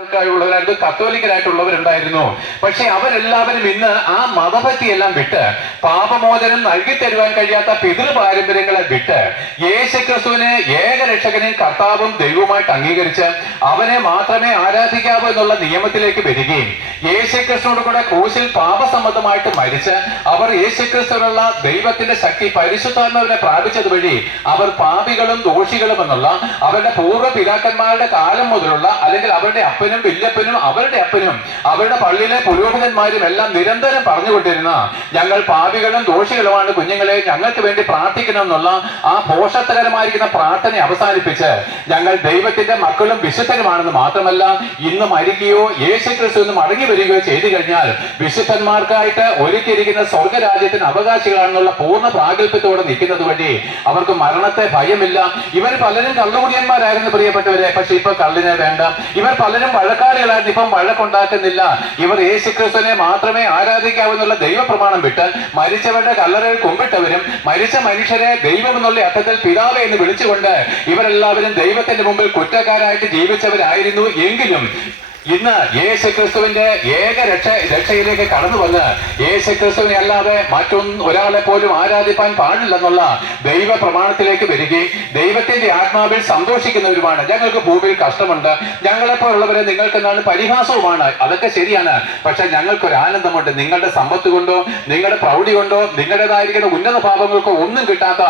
ായിരുന്നു, കത്തോലിക്കരായിട്ടുള്ളവരുണ്ടായിരുന്നു. പക്ഷെ അവരെല്ലാവരും ഇന്ന് ആ മതഭക്തിയെല്ലാം വിട്ട്, പാപമോചനം നൽകി തരുവാൻ കഴിയാത്ത പിതൃ പാരമ്പര്യങ്ങളെ വിട്ട് യേശുക്രിസ്തുവിനെ ഏകരക്ഷകനെയും കർത്താവും ദൈവവുമായിട്ട് അംഗീകരിച്ച് അവനെ മാത്രമേ ആരാധിക്കാവൂ എന്നുള്ള നിയമത്തിലേക്ക് വരികയും യേശുക്രിസ്തുവിനോട് കൂടെ ക്രൂശിൽ പാപസമ്മതമായിട്ട് മരിച്ച് അവർ യേശുക്രിസ്തുവിനുള്ള ദൈവത്തിന്റെ ശക്തി പരിശുദ്ധാത്മാവിനെ പ്രാപിച്ചത് വഴി അവർ പാപികളും ദോഷികളും എന്നുള്ള അവരുടെ പൂർവ്വ പിതാക്കന്മാരുടെ കാലം മുതലുള്ള, അല്ലെങ്കിൽ അവരുടെ അപ്പനും വല്യപ്പനും അവരുടെ അപ്പനും അവരുടെ പള്ളിയിലെ പുരോഹിതന്മാരും എല്ലാം നിരന്തരം പറഞ്ഞുകൊണ്ടിരുന്ന ഞങ്ങൾ പാപികളും ദോഷികളുമാണ്, കുഞ്ഞുങ്ങളെ ഞങ്ങൾക്ക് വേണ്ടി പ്രാർത്ഥിക്കണം എന്നുള്ള ആ പോഷത്വകരമായിരിക്കുന്ന പ്രാർത്ഥന അവസാനിപ്പിച്ച് ഞങ്ങൾ ദൈവത്തിന്റെ മക്കളും വിശുദ്ധരുമാണെന്ന് മാത്രമല്ല, ഇന്ന് മരിക്കുകയോ യേശുക്രിസ്തു മടങ്ങി വരികയോ ചെയ്തു കഴിഞ്ഞാൽ വിശുദ്ധന്മാർക്കായിട്ട് ഒരുക്കിയിരിക്കുന്ന സ്വർഗരാജ്യത്തിന് അവകാശികളാണെന്നുള്ള പൂർണ്ണ പ്രാഗൽഭ്യത്തോടെ നിൽക്കുന്നത് വഴി അവർക്ക് മരണത്തെ ഭയമില്ല. ഇവർ പലരും കള്ളുകുടിയന്മാരായിരുന്നു പ്രിയപ്പെട്ടവരെ, പക്ഷെ ഇപ്പൊ കള്ളിനെ വേണ്ട. ഇവർ പലരും വഴക്കാളികളായിരുന്നു, ഇപ്പം വഴക്കുണ്ടാക്കുന്നില്ല. ഇവർ യേശുക്രിസ്തുവിനെ മാത്രമേ ആരാധിക്കാവെന്നുള്ള ദൈവപ്രമാണം വിട്ട് മരിച്ചവരുടെ കല്ലറയിൽ കുമ്പിട്ടവരും മരിച്ച മനുഷ്യരെ ദൈവം എന്നുള്ള അർത്ഥത്തിൽ പിതാവേ എന്ന് വിളിച്ചുകൊണ്ട് ഇവരെല്ലാവരും ദൈവത്തിന്റെ മുമ്പിൽ കുറ്റക്കാരായിട്ട് ജീവിച്ചവരായിരുന്നു. എങ്കിലും ഇന്ന് യേശുക്രിസ്തുവിന്റെ രക്ഷയിലേക്ക് കടന്നു വന്ന് യേശുക്രിസ്തുവിനെ അല്ലാതെ ഒരാളെ പോലും ആരാധിപ്പാൻ പാടില്ലെന്നുള്ള ദൈവ പ്രമാണത്തിലേക്ക് വരികയും ദൈവത്തിന്റെ ആത്മാവിൽ സന്തോഷിക്കുന്നവരുമാണ്. ഞങ്ങൾക്ക് ഭൂമിയിൽ കഷ്ടമുണ്ട്, ഞങ്ങളെപ്പോലുള്ളവരെ നിങ്ങൾക്ക് എന്താണ് പരിഹാസവുമാണ്, അതൊക്കെ ശരിയാണ്. പക്ഷെ ഞങ്ങൾക്കൊരു ആനന്ദമുണ്ട്. നിങ്ങളുടെ സമ്പത്ത് കൊണ്ടോ നിങ്ങളുടെ പ്രൗഢി കൊണ്ടോ നിങ്ങളുടേതായിരിക്കുന്ന ഉന്നത ഭാവങ്ങൾക്കോ ഒന്നും കിട്ടാത്ത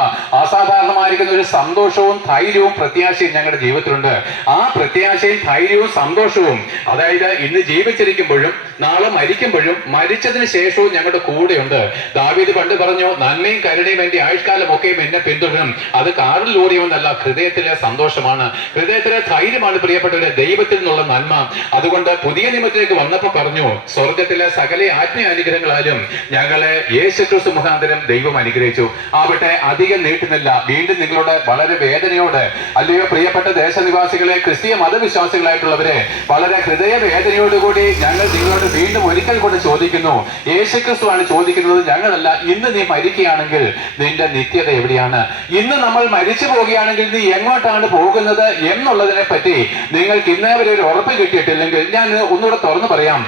അസാധാരണമായിരിക്കുന്ന ഒരു സന്തോഷവും ധൈര്യവും പ്രത്യാശയും ഞങ്ങളുടെ ജീവിതത്തിലുണ്ട്. ആ പ്രത്യാശയും ധൈര്യവും സന്തോഷവും, അതായത് ഇന്ന് ജീവിച്ചിരിക്കുമ്പോഴും നാളെ മരിക്കുമ്പോഴും മരിച്ചതിന് ശേഷവും ഞങ്ങളുടെ കൂടെയുണ്ട്. ദാവീദ് പണ്ട് പറഞ്ഞു, നന്മയും കരുണയും എന്റെ ആയുഷ്കാലമൊക്കെയും എന്നെ പിന്തുടരും. അത് കാറിൽ ലോറിയൊന്നല്ല, ഹൃദയത്തിലെ സന്തോഷമാണ്, ഹൃദയത്തിലെ ധൈര്യമാണ് പ്രിയപ്പെട്ടവരെ, ദൈവത്തിൽ നിന്നുള്ള നന്മ. അതുകൊണ്ട് പുതിയ നിയമത്തിലേക്ക് വന്നപ്പോൾ പറഞ്ഞു, സ്വർഗത്തിലെ സകല ആത്മീയ അനുഗ്രഹങ്ങളാലും ഞങ്ങളെ യേശുക്രിസ്തു മുഖാന്തരം ദൈവം അനുഗ്രഹിച്ചു. ആവട്ടെ, അധികം നീട്ടുന്നില്ല. വീണ്ടും നിങ്ങളോട് വളരെ വേദനയോട്, അല്ലയോ പ്രിയപ്പെട്ട ദേശനിവാസികളെ, ക്രിസ്തീയ മതവിശ്വാസികളായിട്ടുള്ളവരെ, വളരെ ഹൃദയവേദനയോടുകൂടി ഞങ്ങൾ നിങ്ങളോട് വീണ്ടും ഒരിക്കൽ കൂടെ ചോദിക്കുന്നു. യേശുക്രിസ്തുവാണ് ചോദിക്കുന്നത്, ഞങ്ങളല്ല. ഇന്ന് നീ മരിക്കുകയാണെങ്കിൽ നിന്റെ നിത്യത എവിടെയാണ്? ഇന്ന് നമ്മൾ മരിച്ചു പോവുകയാണെങ്കിൽ നീ എങ്ങോട്ടാണ് പോകുന്നത് എന്നുള്ളതിനെ പറ്റി നിങ്ങൾക്ക് ഇന്നേ വരെ ഒരു ഉറപ്പ് കിട്ടിയിട്ടില്ലെങ്കിൽ ഞാൻ ഒന്നുകൂടെ തുറന്നു പറയാം.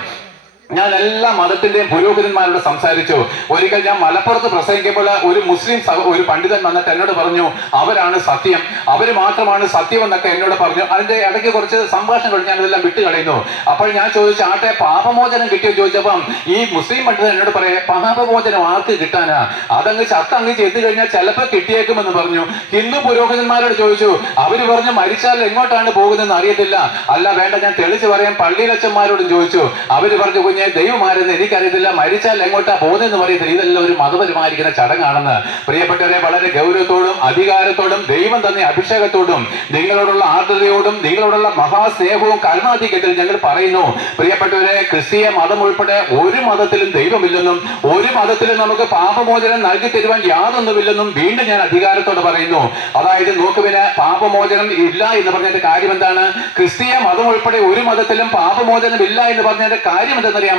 ഞാൻ എല്ലാ മതത്തിന്റെയും പുരോഹിതന്മാരോട് സംസാരിച്ചു. ഒരിക്കൽ ഞാൻ മലപ്പുറത്ത് പ്രസംഗിക്കുമ്പോൾ ഒരു മുസ്ലിം ഒരു പണ്ഡിതൻ വന്നിട്ട് എന്നോട് പറഞ്ഞു, അവരാണ് സത്യം, അവര് മാത്രമാണ് സത്യം എന്നൊക്കെ എന്നോട് പറഞ്ഞു. അതിന്റെ ഇടയ്ക്ക് കുറച്ച് സംഭാഷണങ്ങൾ ഞാൻ ഇതെല്ലാം വിട്ടുകളയുന്നു. അപ്പോൾ ഞാൻ ചോദിച്ചു, ആട്ടെ പാപമോചനം കിട്ടിയോ ചോദിച്ചപ്പം ഈ മുസ്ലിം പണ്ഡിതൻ എന്നോട് പറയാ, പാപമോചനം ആർക്ക് കിട്ടാനാ? അതങ്ങ് ചത്തങ്ങ് ചെയ്തു കഴിഞ്ഞാൽ ചിലപ്പോൾ കിട്ടിയേക്കുമെന്ന് പറഞ്ഞു. ഹിന്ദു പുരോഹിതന്മാരോട് ചോദിച്ചു, അവര് പറഞ്ഞു മരിച്ചാൽ എങ്ങോട്ടാണ് പോകുന്നതെന്ന് അറിയത്തില്ല. അല്ല വേണ്ട, ഞാൻ തെളിച്ച് പറയാം. പള്ളിയിലച്ചന്മാരോടും ചോദിച്ചു, അവര് പറഞ്ഞു, കുഞ്ഞെ ദൈവമാരെന്ന് എനിക്കറിയത്തില്ല, മരിച്ചാൽ എങ്ങോട്ടാ പോകുന്നതെന്ന് പറയത്തില്ല. ഇതെല്ലാം ഒരു മതപരമായിരിക്കുന്ന ചടങ്ങാണെന്ന്. പ്രിയപ്പെട്ടവരെ, വളരെ ഗൗരവത്തോടും അധികാരത്തോടും ദൈവം തന്നെ അഭിഷേകത്തോടും നിങ്ങളോടുള്ള ആർദ്രതയോടും നിങ്ങളോടുള്ള മഹാസ്നേഹവും കരുണാധിക്യത്തിൽ ഞങ്ങൾ പറയുന്നു. പ്രിയപ്പെട്ടവരെ, ക്രിസ്തീയ മതം ഉൾപ്പെടെ ഒരു മതത്തിലും ദൈവമില്ലെന്നും ഒരു മതത്തിലും നമുക്ക് പാപമോചനം നൽകി തരുവാൻ യാതൊന്നുമില്ലെന്നും വീണ്ടും ഞാൻ അധികാരത്തോടെ പറയുന്നു. അതായത് നോക്കുവിന് പാപമോചനം ഇല്ല എന്ന് പറഞ്ഞതിന്റെ കാര്യം എന്താണ്? ക്രിസ്തീയ മതം ഉൾപ്പെടെ ഒരു മതത്തിലും പാപമോചനം ഇല്ല എന്ന് പറഞ്ഞതിന്റെ കാര്യം എന്തെന്നറിയാമോ?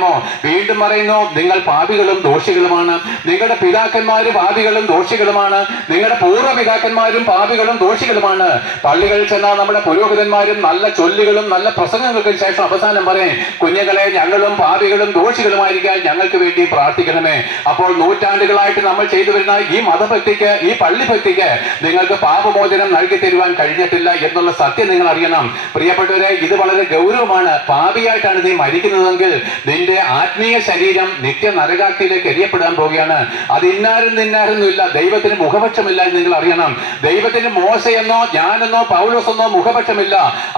വീണ്ടും പറയുന്നു, നിങ്ങൾ പാപികളും ദോഷികളുമാണ്, നിങ്ങളുടെ പിതാക്കന്മാര് പാപികളും ദോഷികളുമാണ്, നിങ്ങളുടെ പൂർവ്വ പിതാക്കന്മാരും പാപികളും ദോഷികളുമാണ്. പള്ളികളിൽ ചെന്നാൽ നമ്മുടെ പുരോഹിതന്മാരും നല്ല ചൊല്ലുകളും നല്ല പ്രസംഗങ്ങൾക്കും ശേഷം അവസാനം പറയും, കുഞ്ഞുങ്ങളെ ഞങ്ങളും പാപികളും ദോഷികളുമായിരിക്കാൻ ഞങ്ങൾക്ക് വേണ്ടി പ്രാർത്ഥിക്കണമേ. അപ്പോൾ നൂറ്റാണ്ടുകളായിട്ട് നമ്മൾ ചെയ്തു വരുന്ന ഈ മതഭക്തിക്ക്, ഈ പള്ളിഭക്തിക്ക് നിങ്ങൾക്ക് പാപമോചനം നൽകി തരുവാൻ കഴിഞ്ഞിട്ടില്ല എന്നുള്ള സത്യം നിങ്ങൾ അറിയണം. പ്രിയപ്പെട്ടവരെ, ഇത് വളരെ ഗൗരവമാണ്. പാപിയായിട്ടാണ് നീ മരിക്കുന്നതെങ്കിൽ നിന്റെ ആത്മീയ ശരീരം നിത്യ നരകാഗ്നിയിലേക്ക് എറിയപ്പെടാൻ പോവുകയാണ്. അത് ഇന്നാരെന്നില്ല, ദൈവത്തിന് മുഖപക്ഷമില്ല എന്ന് നിങ്ങൾ അറിയണം. ദൈവത്തിന് മോശയെന്നോ ഞാനെന്നോ പൗലോസെന്നോ മുഖപക്ഷമില്ല.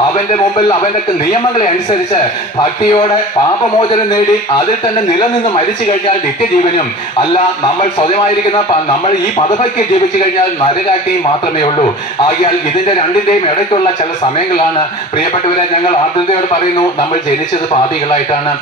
അവന്റെ മുമ്പിൽ അവന്റെ നിയമങ്ങളെ അനുസരിച്ച് ഭക്തിയോടെ പാപമോചനം നേടി അതിൽ തന്നെ നിലനിന്ന് മരിച്ചു കഴിഞ്ഞാൽ നിത്യജീവനും, അല്ല നമ്മൾ സ്വയമായിരിക്കുന്ന നമ്മൾ ഈ മതഭക്തി ജീവിച്ചു കഴിഞ്ഞാൽ നരകാഗ്നി മാത്രമേ ഉള്ളൂ. ആകിയാൽ ഇതിന്റെ രണ്ടിന്റെയും ഇടയ്ക്കുള്ള ചില സമയങ്ങളാണ് പ്രിയപ്പെട്ടവരെ ഞങ്ങൾ ആർദ്രതയോട് പറയുന്നു, നമ്മൾ ജനിച്ചത് പാപികളായിട്ടാണ്.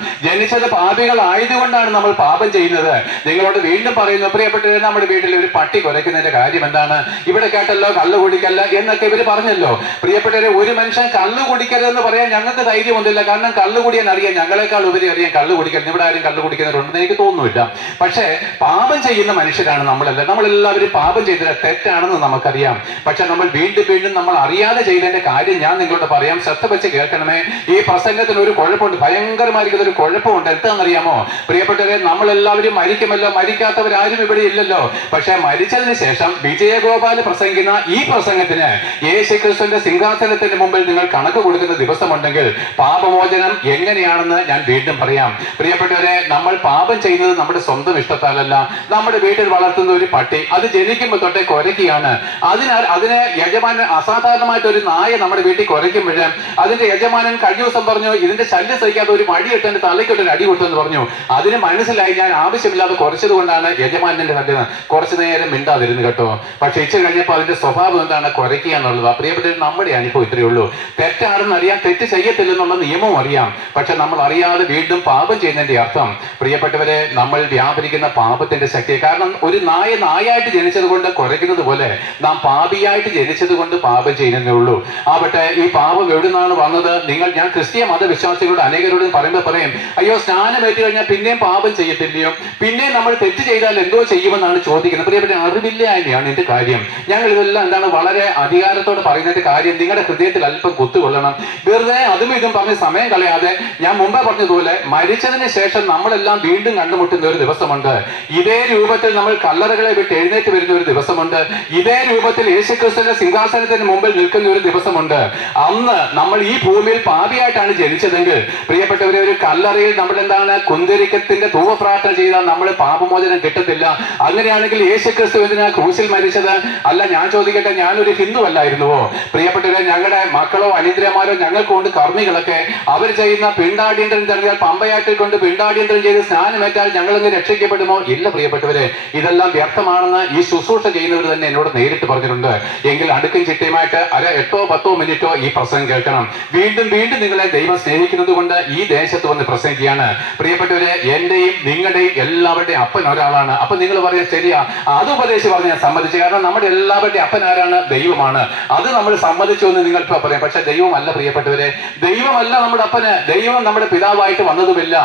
ജനിച്ചത് പാപികൾ ആയതുകൊണ്ടാണ് നമ്മൾ പാപം ചെയ്യുന്നത്. നിങ്ങളോട് വീണ്ടും പറയുന്നു പ്രിയപ്പെട്ടവരെ, നമ്മുടെ വീട്ടിൽ ഒരു പട്ടി കുരയ്ക്കുന്നതിന്റെ കാര്യം എന്താണ്? ഇവിടെ കേട്ടല്ലോ കള്ളു കുടിക്കല്ല എന്നൊക്കെ ഇവര് പറഞ്ഞല്ലോ. പ്രിയപ്പെട്ടവരെ, ഒരു മനുഷ്യൻ കള്ളു കുടിക്കരുതെന്ന് പറയാൻ ഞങ്ങൾക്ക് ധൈര്യമൊന്നുമില്ല. കാരണം കള്ളു കുടിയാൻ അറിയാം, ഞങ്ങളെക്കാൾ ഉപരി അറിയാം കള്ളു കുടിക്കരുത്. ഇവിടെ ആരും കള്ളു കുടിക്കുന്നവരുണ്ടെന്ന് എനിക്ക് തോന്നുന്നില്ല. പക്ഷേ പാപം ചെയ്യുന്ന മനുഷ്യരാണ് നമ്മളെല്ലാവരും പാപം ചെയ്തത് തെറ്റാണെന്ന് നമുക്കറിയാം. പക്ഷെ നമ്മൾ വീണ്ടും വീണ്ടും നമ്മൾ അറിയാതെ ചെയ്തതിന്റെ കാര്യം ഞാൻ നിങ്ങളോട് പറയാം, ശ്രദ്ധ വെച്ച് കേൾക്കണമേ. ഈ പ്രസംഗത്തിന് ഒരു കുഴപ്പമുണ്ട്, ഭയങ്കരമായിരിക്കുന്ന ഒരു കുഴപ്പമുണ്ട്. എന്താണെന്നറിയാമോ പ്രിയപ്പെട്ടവരെ? നമ്മളെല്ലാവരും മരിക്കുമല്ലോ, മരിക്കാത്തവരാരും ഇവിടെ ഇല്ലല്ലോ. പക്ഷെ മരിച്ചതിന് ശേഷം വിജയഗോപാൽ പ്രസംഗിക്കുന്ന ഈ പ്രസംഗത്തിന് യേശുക്രിസ്തുവിന്റെ സിംഹാസനത്തിന്റെ മുമ്പിൽ നിങ്ങൾ കണക്ക് കൊടുക്കുന്ന ദിവസമുണ്ടെങ്കിൽ പാപമോചനം എങ്ങനെയാണെന്ന് ഞാൻ വീണ്ടും പറയാം. പ്രിയപ്പെട്ടവരെ, നമ്മൾ പാപം ചെയ്യുന്നത് നമ്മുടെ സ്വന്തം ഇഷ്ടത്താലല്ല. നമ്മുടെ വീട്ടിൽ വളർത്തുന്ന ഒരു പട്ടി അത് ജനിക്കുമ്പോൾ തൊട്ടേ കുരയ്ക്കുകയാണ്. അതിന് യജമാനൻ അസാധാരണമായിട്ട് ഒരു നായ നമ്മുടെ വീട്ടിൽ കുരയ്ക്കുമ്പോഴേ അതിന്റെ യജമാനൻ കഴിഞ്ഞ ദിവസം പറഞ്ഞു, ഇതിന്റെ ശല്യം സഹിക്കാതെ ഒരു മടിയിട്ട് എന്റെ തലയ്ക്കൊരു അടി കൊടുത്തെന്ന് പറഞ്ഞു. അതിന് മനസ്സിലായി ഞാൻ ആവശ്യമില്ലാതെ കുറച്ചത് കൊണ്ടാണ് യജമാനന്റെ തല്ലുന്നത്. കുറച്ചു നേരം മിണ്ടാതിരുന്നു കേട്ടോ. പക്ഷെ ഇച്ചിരി കഴിഞ്ഞപ്പോൾ അതിന്റെ സ്വഭാവം എന്താണ്? കുരയ്ക്കുക എന്നുള്ളത്. പ്രിയപ്പെട്ടവർ, നമ്മുടെ അനുഭവം ഇത്രയേ ഉള്ളൂ. തെറ്റാണെന്ന് അറിയാം, തെറ്റ് ചെയ്യത്തില്ലെന്നുള്ള നിയമവും അറിയാം. പക്ഷെ നമ്മൾ അറിയാതെ വീണ്ടും പാപം ചെയ്യുന്നതിന്റെ അർത്ഥം പ്രിയപ്പെട്ടവരെ, നമ്മൾ വ്യാപരിക്കുന്ന പാപത്തിന്റെ ശക്തി. കാരണം ഒരു നായായിട്ട് ജനിച്ചത് കൊണ്ട് കുരയ്ക്കുന്നത് പോലെ നാം പാപിയായിട്ട് ജനിച്ചത് കൊണ്ട് പാപം ചെയ്യുന്നതേ ഉള്ളൂ. ആവട്ടെ, ഈ പാപം എവിടെ നിന്നാണ് വന്നത്? ഞാൻ ക്രിസ്തീയ മതവിശ്വാസികളോട് അനേകരോടും പറയുമ്പോൾ പറയും, അയ്യോ സ്നാനം ഏറ്റു കഴിഞ്ഞാൽ പിന്നെയും പാപം ചെയ്യത്തില്ലയോ, പിന്നെ നമ്മൾ തെറ്റ് ചെയ്താൽ എന്തോ ചെയ്യുമെന്നാണ് ചോദിക്കുന്നത്. പ്രിയപ്പെട്ട, അറിവില്ലായ്മയാണ് എന്റെ കാര്യം. ഞങ്ങൾ ഇതെല്ലാം എന്താണ് വളരെ അധികാരത്തോടെ പറയുന്നതിന്റെ കാര്യം നിങ്ങളുടെ ഹൃദയത്തിൽ അല്പം കുത്തുകൊള്ളണം. വെറുതെ അതും ഇതും പറഞ്ഞ് സമയം കളയാതെ ഞാൻ മുമ്പേ പറഞ്ഞതുപോലെ മരിച്ചതിന് ശേഷം നമ്മളെല്ലാം വീണ്ടും കണ്ടുമുട്ടുന്ന ഒരു ദിവസമുണ്ട്. ഇതേ രൂപത്തിൽ നമ്മൾ കല്ലറകളെ വിട്ട് എഴുന്നേറ്റ് വരുന്ന ഒരു ദിവസമുണ്ട്. ഇതേ രൂപത്തിൽ യേശുക്രിസ്തുവിന്റെ സിംഹാസനത്തിന് മുമ്പിൽ നിൽക്കുന്ന ഒരു ദിവസമുണ്ട്. അന്ന് നമ്മൾ ഈ ഭൂമിയിൽ പാപിയായിട്ടാണ് ജനിച്ചതെങ്കിൽ പ്രിയപ്പെട്ടവരെ, ഒരു കല്ലറയിൽ നമ്മൾ എന്താണ് കുന്തിരിക്കത്തിന്റെ ധൂപ പ്രാർത്ഥന ചെയ്താൽ നമ്മൾ പാപമോചനം കിട്ടത്തില്ല. അങ്ങനെയാണെങ്കിൽ യേശുക്രിസ്തു എന്തിനാ ക്രൂശിൽ മരിച്ചത്? അല്ല, ഞാൻ ചോദിക്കട്ടെ, ഞാനൊരു ഹിന്ദു അല്ലായിരുന്നുവോ? പ്രിയപ്പെട്ടവരെ, ഞങ്ങളുടെ മക്കളോ അനിദ്രമാരോ ഞങ്ങൾക്കുണ്ട് കർമ്മികളൊക്കെ. അവർ ചെയ്യുന്ന പിണ്ടാടിയന്ത്രം ചെറിയാൽ പമ്പയാട്ടിൽ കൊണ്ട് പിണ്ടാടിയന്ത്രം ചെയ്ത് സ്നാനമേറ്റാൽ ഞങ്ങളെന്ന് രക്ഷിക്കപ്പെടുമോ? ഇല്ല പ്രിയപ്പെട്ടവരെ, ഇതെല്ലാം വ്യർത്ഥമാണെന്ന് ഈ ശുശ്രൂഷ ചെയ്യുന്നവർ തന്നെ എന്നോട് നേരിട്ട് പറഞ്ഞിട്ടുണ്ട്. എങ്കിൽ അടുക്കും ചിട്ടയുമായിട്ട് 8-10 മിനിറ്റോ ഈ പ്രസംഗം കേൾക്കണം. വീണ്ടും വീണ്ടും നിങ്ങളെ ദൈവം സ്നേഹിക്കുന്നത് കൊണ്ട് ഈ ദേശത്ത് വന്ന് പ്രസംഗിക്കുകയാണ്. പ്രിയപ്പെട്ടവരെ, എന്റെയും നിങ്ങളുടെയും എല്ലാവരുടെയും അപ്പൻ ഒരാളാണ്. അപ്പൊ നിങ്ങൾ പറയാം, ശരിയാ, അത് ഉപദേശിച്ച് പറഞ്ഞ് ഞാൻ സമ്മതിച്ചു. കാരണം നമ്മുടെ എല്ലാവരുടെയും അപ്പൻ ആരാണ്? ദൈവമാണ്. അത് നമ്മൾ സമ്മതിച്ചു എന്ന് നിങ്ങൾ ഇപ്പൊ പറയാം. പക്ഷെ ദൈവമല്ല പ്രിയപ്പെട്ടവരെ, ദൈവമല്ല നമ്മുടെ അപ്പന്. ദൈവം നമ്മുടെ പിതാവായിട്ട് വന്നതുമില്ല.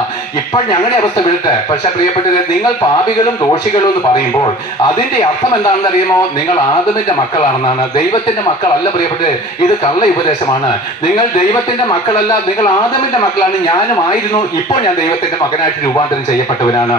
ഇപ്പോൾ ഞങ്ങളുടെ അവസ്ഥ വിടട്ടെ. പക്ഷെ പ്രിയപ്പെട്ടവരെ, നിങ്ങൾ പാപികളും ദോഷികളും എന്ന് പറയുമ്പോൾ അതിന്റെ അർത്ഥം എന്താണെന്ന് അറിയുമോ? നിങ്ങൾ ആദമിന്റെ മക്കളാണെന്നാണ്, ദൈവത്തിന്റെ മക്കളല്ല പ്രിയപ്പെട്ടവരെ. ഇത് കള്ള ഉപദേശമാണ്. നിങ്ങൾ ദൈവത്തിന്റെ മക്കളല്ല, നിങ്ങൾ ആദമിന്റെ മക്കളാണ്. ഞാനും ആയിരുന്നു, ഇപ്പോൾ ഞാൻ ദൈവത്തിന്റെ മകനായിട്ട് രൂപാന്തരം ചെയ്യപ്പെട്ടവനാണ്.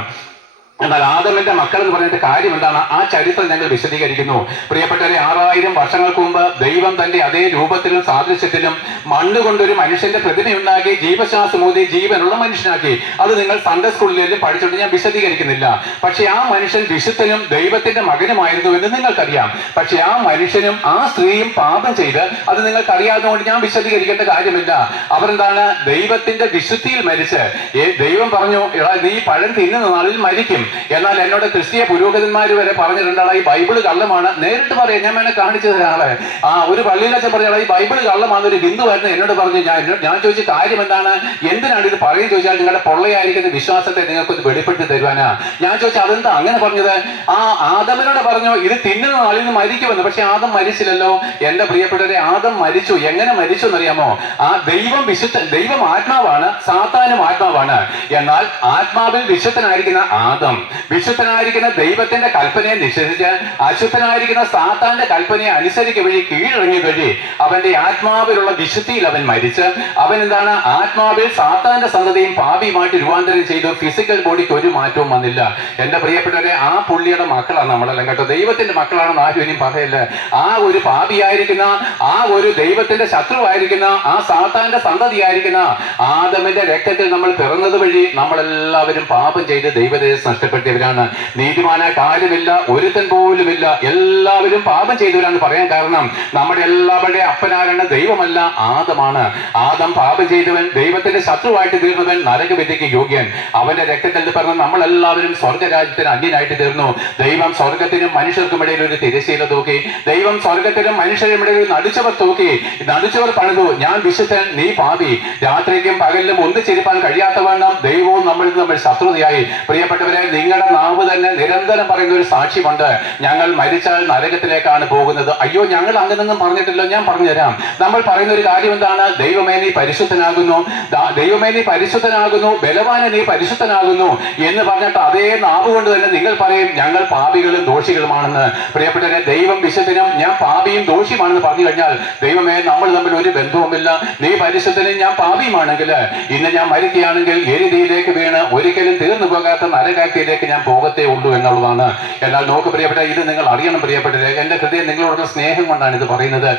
എന്നാൽ ആദമിന്റെ മക്കൾ എന്ന് പറഞ്ഞിട്ട് കാര്യം എന്താണ്? ആ ചരിത്രം ഞങ്ങൾ വിശദീകരിക്കുന്നു. പ്രിയപ്പെട്ടവരെ, 6000 വർഷങ്ങൾക്ക് മുമ്പ് ദൈവം തന്റെ അതേ രൂപത്തിലും സാദൃശ്യത്തിലും മണ്ണ് കൊണ്ടൊരു മനുഷ്യന്റെ പ്രതിമയുണ്ടാക്കി ജീവശ്വാസം ഊതി ജീവനുള്ള മനുഷ്യനാക്കി. അത് നിങ്ങൾ സൺഡേ സ്കൂളിലും പഠിച്ചുകൊണ്ട് ഞാൻ വിശദീകരിക്കുന്നില്ല. പക്ഷെ ആ മനുഷ്യൻ വിശുദ്ധനും ദൈവത്തിന്റെ മകനുമായിരുന്നു എന്ന് നിങ്ങൾക്കറിയാം. പക്ഷെ ആ മനുഷ്യനും ആ സ്ത്രീയും പാപം ചെയ്ത് അത് നിങ്ങൾക്ക് അറിയാവുന്നതുകൊണ്ട് ഞാൻ വിശദീകരിക്കേണ്ട കാര്യമില്ല. അവരെന്താണ്? ദൈവത്തിന്റെ വിശുദ്ധിയിൽ മരിച്ച് ദൈവം പറഞ്ഞു, എടാ നീ പഴം തിന്നുന്ന നാളിൽ മരിക്കും. എന്നാൽ എന്നോട് ക്രിസ്തീയ പുരോഹിതന്മാർ വരെ പറഞ്ഞിട്ടുണ്ടാണ് ഈ ബൈബിള് കള്ളമാണ്. നേരിട്ട് പറയാം, ഞാൻ വേണേ കാണിച്ചു തരാളെ. ഒരു പള്ളിയിലച്ഛൻ പറഞ്ഞാൽ ഈ ബൈബിള് കള്ളമാണ്. ഒരു ഹിന്ദുവായിരുന്നു എന്നോട് പറഞ്ഞു. ഞാൻ ചോദിച്ച കാര്യം എന്താണ്? എന്തിനാണ് ഇത് പറയുന്നത് ചോദിച്ചാൽ നിങ്ങളുടെ പൊള്ളയായിരിക്കുന്ന വിശ്വാസത്തെ നിങ്ങൾക്കൊന്ന് വെളിപ്പെടുത്തി തരുവാനാ. ഞാൻ ചോദിച്ചാൽ അതെന്താ അങ്ങനെ പറഞ്ഞത്? ആദമിനോട് പറഞ്ഞു ഇത് തിന്നുന്ന നാളിൽ നിന്ന് മരിക്കുമെന്ന്. പക്ഷെ ആദം മരിച്ചില്ലല്ലോ. എന്റെ പ്രിയപ്പെട്ടവരെ, ആദം മരിച്ചു. എങ്ങനെ മരിച്ചു എന്നറിയാമോ? ദൈവം ആത്മാവാണ്, സാത്താനും ആത്മാവാണ്. എന്നാൽ ആത്മാവിൽ വിശുദ്ധനായിരിക്കുന്ന ആദം വിശുദ്ധനായിരിക്കുന്ന ദൈവത്തിന്റെ കൽപ്പനയെ നിഷേധിച്ച് അശുദ്ധനായിരിക്കുന്ന സാത്താന്റെ കൽപ്പനയെ അനുസരിക്കുക വഴി കീഴടങ്ങിയ വഴി അവന്റെ ആത്മാവിലുള്ള വിശുദ്ധിയിൽ അവൻ മരിച്ച് അവൻ എന്താണ്? ആത്മാവിൽ സാത്താന്റെ സന്തതിയും പാപിയുമായിട്ട് രൂപാന്തരം ചെയ്തു. ഫിസിക്കൽ ബോഡിക്ക് ഒരു മാറ്റവും വന്നില്ല. എന്റെ പ്രിയപ്പെട്ടവരെ, ആ പുള്ളിയുടെ മക്കളാണ് നമ്മളെല്ലാം കേട്ടോ. ദൈവത്തിന്റെ മക്കളാണെന്ന് ആരും ഇനിയും പറയല്ല. ആ ഒരു പാപിയായിരിക്കുന്ന, ആ ഒരു ദൈവത്തിന്റെ ശത്രുവായിരിക്കുന്ന, ആ സാത്താന്റെ സന്തതിയായിരിക്കുന്ന ആദമിന്റെ രക്തത്തിൽ നമ്മൾ പിറന്നത് വഴി നമ്മളെല്ലാവരും പാപം ചെയ്ത് ദൈവത്തെ നഷ്ടപ്പെട്ടു. നഷ്ടപ്പെടുത്തിയവരാണ്. നീതിമാനായിട്ട് ആരുമില്ല, ഒരുത്തൻ പോലുമില്ല, എല്ലാവരും പാപം ചെയ്തവരാണ് പറയാൻ കാരണം നമ്മുടെ എല്ലാവരുടെയും അപ്പനാരാണ്? ദൈവമല്ല, ആദമാണ്. ആദം പാപം ചെയ്തവൻ, ദൈവത്തിന്റെ ശത്രുവായിട്ട് തീർന്നവൻ, നരകവിധിക്ക് യോഗ്യൻ. അവന്റെ രക്തത്തിൽ പറഞ്ഞ് നമ്മളെല്ലാവരും സ്വർഗരാജ്യത്തിന് അന്യനായിട്ട് തീർന്നു. ദൈവം സ്വർഗത്തിനും മനുഷ്യർക്കും ഇടയിൽ ഒരു തിരശ്ശീല തൂക്കി. ദൈവം സ്വർഗത്തിനും മനുഷ്യരും ഇടയിൽ ഒരു നടുച്ചവർ തൂക്കി. നടുച്ചവർ പണിതു, ഞാൻ വിശുദ്ധൻ, നീ പാപി. രാത്രിക്കും പകലിലും ഒന്നിച്ചിരിപ്പാൻ കഴിയാത്തവണ്ണം ദൈവവും നമ്മളിൽ നമ്മൾ ശത്രുതയായി. പ്രിയപ്പെട്ടവരെ, നിങ്ങളുടെ നാവ് തന്നെ നിരന്തരം പറയുന്ന ഒരു സാക്ഷ്യമുണ്ട്, ഞങ്ങൾ മരിച്ചാൽ നരകത്തിലേക്കാണ് പോകുന്നത്. അയ്യോ, ഞങ്ങൾ അങ്ങനെയൊന്നും പറഞ്ഞിട്ടില്ല. ഞാൻ പറഞ്ഞുതരാം. നമ്മൾ പറയുന്ന ഒരു കാര്യം എന്താണ്? ദൈവമേ നീ പരിശുദ്ധനാകുന്നു, ദൈവമേ നീ പരിശുദ്ധനാകുന്നു, ബലവാനെ നീ പരിശുദ്ധനാകുന്നു എന്ന് പറഞ്ഞിട്ട് അതേ നാവ് കൊണ്ട് തന്നെ നിങ്ങൾ പറയും ഞങ്ങൾ പാപികളും ദോഷികളുമാണെന്ന്. പ്രിയപ്പെട്ടവരെ, ദൈവം വിശുദ്ധനും ഞാൻ പാപിയും ദോഷിയുമാണെന്ന് പറഞ്ഞു കഴിഞ്ഞാൽ ദൈവമേ നമ്മൾ തമ്മിൽ ഒരു ബന്ധവുമില്ല. നീ പരിശുദ്ധനും ഞാൻ പാപിയുമാണെങ്കിൽ ഇന്ന് ഞാൻ മരിക്കുകയാണെങ്കിൽ എരുതിയിലേക്ക് വീണ് ഒരിക്കലും തീർന്നു പോകാത്ത നരകാക്കിയിലേക്ക് ഞാൻ പോകത്തേ ഉള്ളൂ എന്നുള്ളതാണ്. എന്നാൽ നോക്ക് പ്രിയപ്പെട്ട, ഇത് നിങ്ങൾ അറിയണം പ്രിയപ്പെട്ടവരെ, എന്റെ ഹൃദയം നിങ്ങളോടുള്ള സ്നേഹം കൊണ്ടാണ് ഇത് പറയുന്നത്.